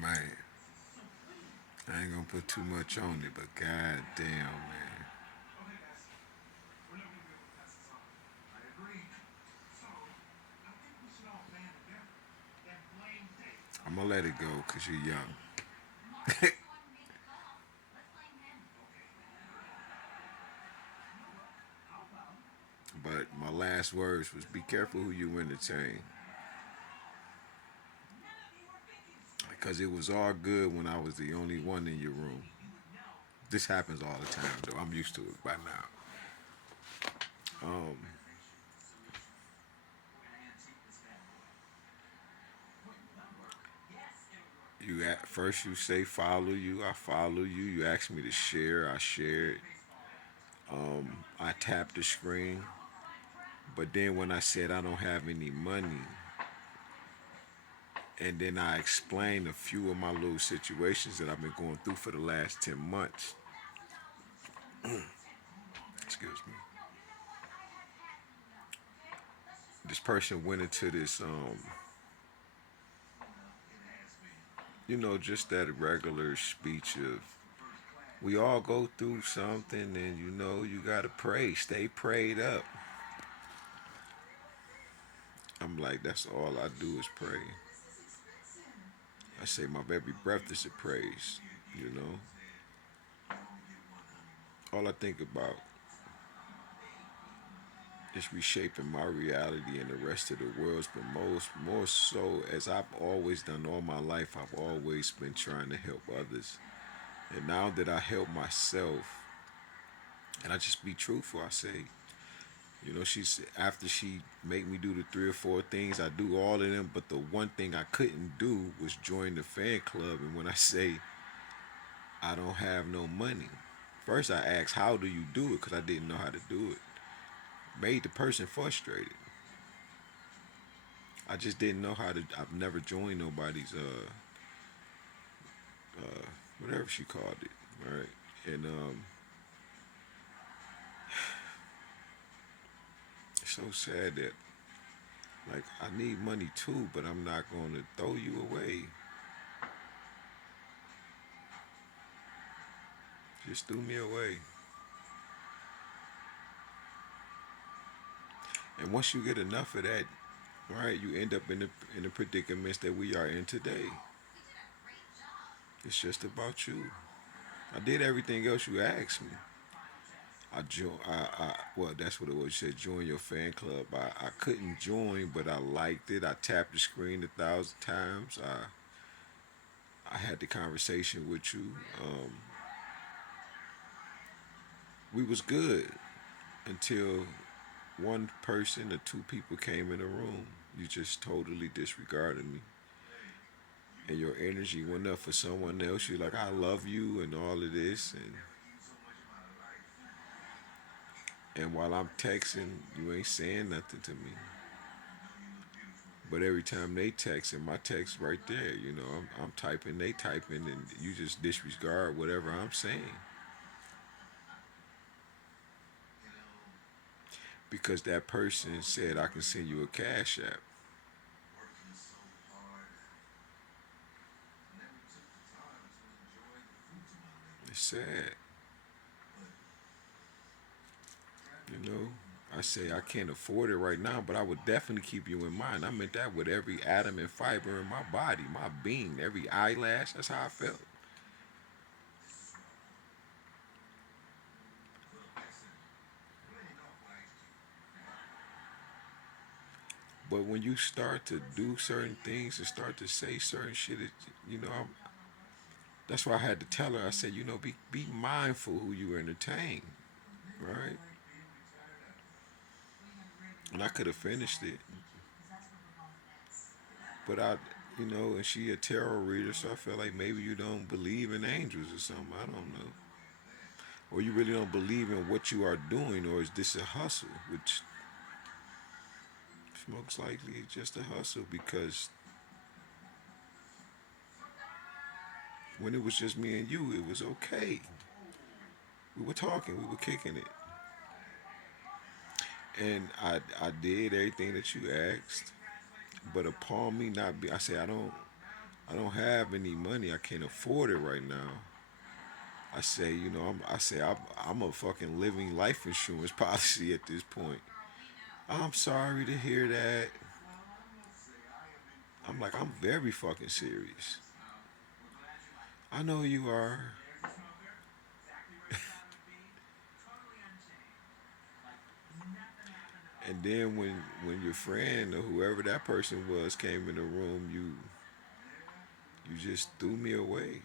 Man, I ain't gonna put too much on it, but god damn, man. I'm gonna let it go because you're young. But my last words was be careful who you entertain. Because it was all good when I was the only one in your room. This happens all the time, though. I'm used to it by now. Um, you at first you say follow you, I follow you. You asked me to share, I shared. I tapped the screen, but then when I said I don't have any money, and then I explained a few of my little situations that I've been going through for the last 10 months. Excuse me. This person went into this, just that regular speech of we all go through something, and you gotta pray, stay prayed up. I'm like, that's all I do is pray. I say my every breath is a praise. You know, all I think about is reshaping my reality and the rest of the world's. But more so, as I've always done all my life, I've always been trying to help others. And now that I help myself, and I just be truthful, I say, she's after she make me do the 3 or 4 things, I do all of them. But the one thing I couldn't do was join the fan club. And when I say I don't have no money, first I asked how do you do it because I didn't know how to do it. Made the person frustrated. I just didn't know how to. I've never joined nobody's whatever she called it, right? And it's so sad that like I need money too, but I'm not going to throw you away. Just threw me away. And once you get enough of that, right, you end up in the predicaments that we are in today. It's just about you. I did everything else you asked me. Well, that's what it was. You said join your fan club. I couldn't join, but I liked it. I tapped the screen 1,000 times. I had the conversation with you. We was good until one person or two people came in the room. You just totally disregarded me, and your energy went up for someone else. You're like, I love you, and all of this, and while I'm texting, you ain't saying nothing to me. But every time they text, and my text right there, I'm typing, they typing, and you just disregard whatever I'm saying because that person said I can send you a cash app. It's sad, you know. I say I can't afford it right now, but I would definitely keep you in mind. I meant that with every atom and fiber in my body, my being, every eyelash. That's how I felt. But when you start to do certain things and start to say certain shit, that's why I had to tell her. I said, be mindful who you entertain, right? And I could have finished it, but and she a tarot reader, so I felt like maybe you don't believe in angels or something. I don't know, or you really don't believe in what you are doing, or is this a hustle? Which most likely it's just a hustle because when it was just me and you, it was okay. We were talking, we were kicking it, and I did everything that you asked. But upon me not be, I say I don't. I don't have any money. I can't afford it right now. I say, I'm a fucking living life insurance policy at this point. I'm sorry to hear that. I'm like, I'm very fucking serious. I know you are. And then when your friend or whoever that person was came in the room, you just threw me away.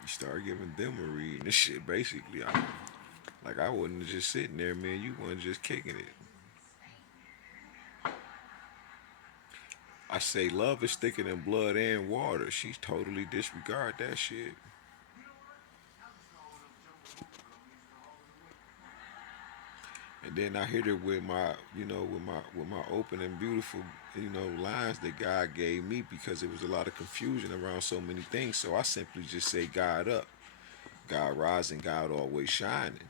You start giving them a read and shit. Basically, I wasn't just sitting there, man. You wasn't just kicking it. I say love is thicker than blood and water. She totally disregard that shit. And then I hit her with my open and beautiful, lines that God gave me because it was a lot of confusion around so many things. So I simply just say God up, God rising, God always shining.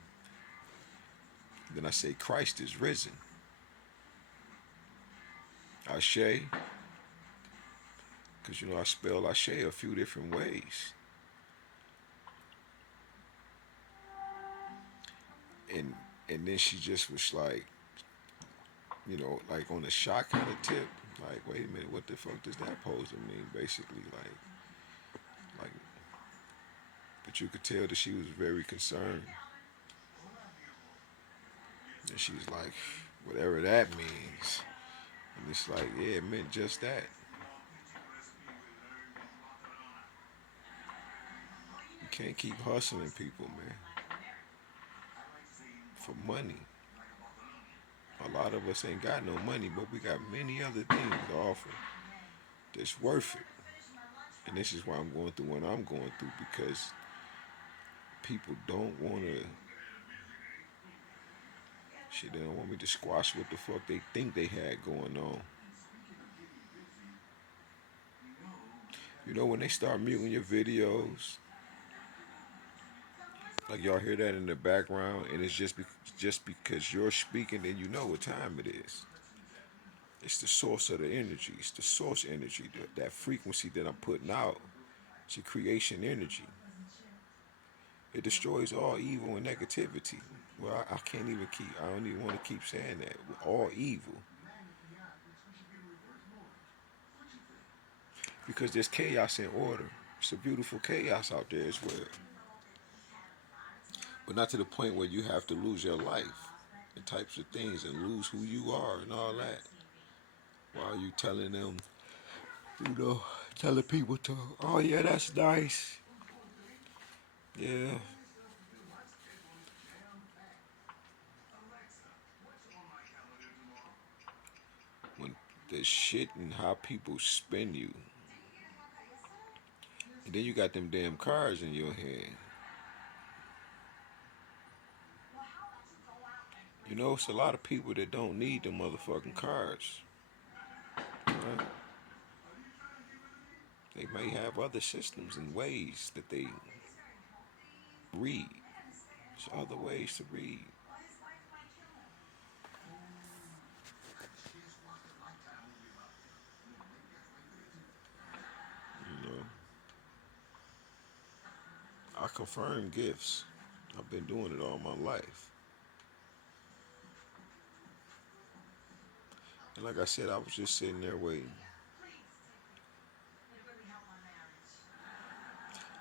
Then I say Christ is risen. Ashe, because I spell Ashe a few different ways. And and then she just was like, like on a shock kind of tip, like, wait a minute, what the fuck does that supposed to mean? Basically, like, but you could tell that she was very concerned. And she's like, whatever that means. And it's like, yeah, it meant just that. You can't keep hustling people, man, for money. A lot of us ain't got no money, but we got many other things to offer that's worth it. And this is why I'm going through what I'm going through because people don't want to. Shit, they don't want me to squash what the fuck they think they had going on. When they start muting your videos, like y'all hear that in the background, and it's just because you're speaking, then you know what time it is. It's the source of the energy. It's the source energy, that frequency that I'm putting out. It's a creation energy. It destroys all evil and negativity. Well, I can't even keep. I don't even want to keep saying that. All evil, because there's chaos in order. It's a beautiful chaos out there as well, but not to the point where you have to lose your life and types of things and lose who you are and all that. While you telling them, you know, telling people to, oh yeah, that's nice. Yeah, when the shit and how people spin you, and then you got them damn cars in your hand. It's a lot of people that don't need them motherfucking cars. Right? They may have other systems and ways that they read. There's other ways to read. You know, I confirm gifts. I've been doing it all my life. And like I said, I was just sitting there waiting.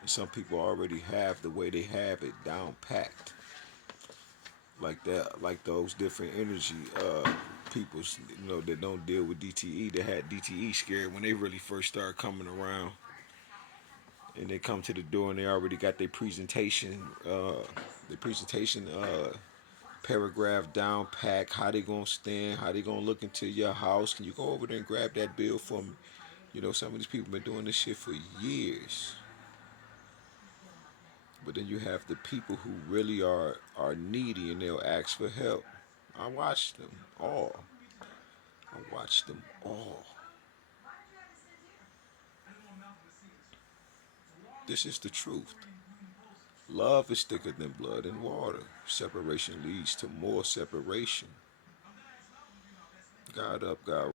And some people already have the way they have it down packed. Like that, like those different energy peoples, that don't deal with DTE. That had DTE scared when they really first started coming around. And they come to the door and they already got their presentation paragraph down packed. How they gonna stand? How they gonna look into your house? Can you go over there and grab that bill for me? Some of these people been doing this shit for years. But then you have the people who really are needy and they'll ask for help. I watched them all. I watched them all. This is the truth. Love is thicker than blood and water. Separation leads to more separation. God up, God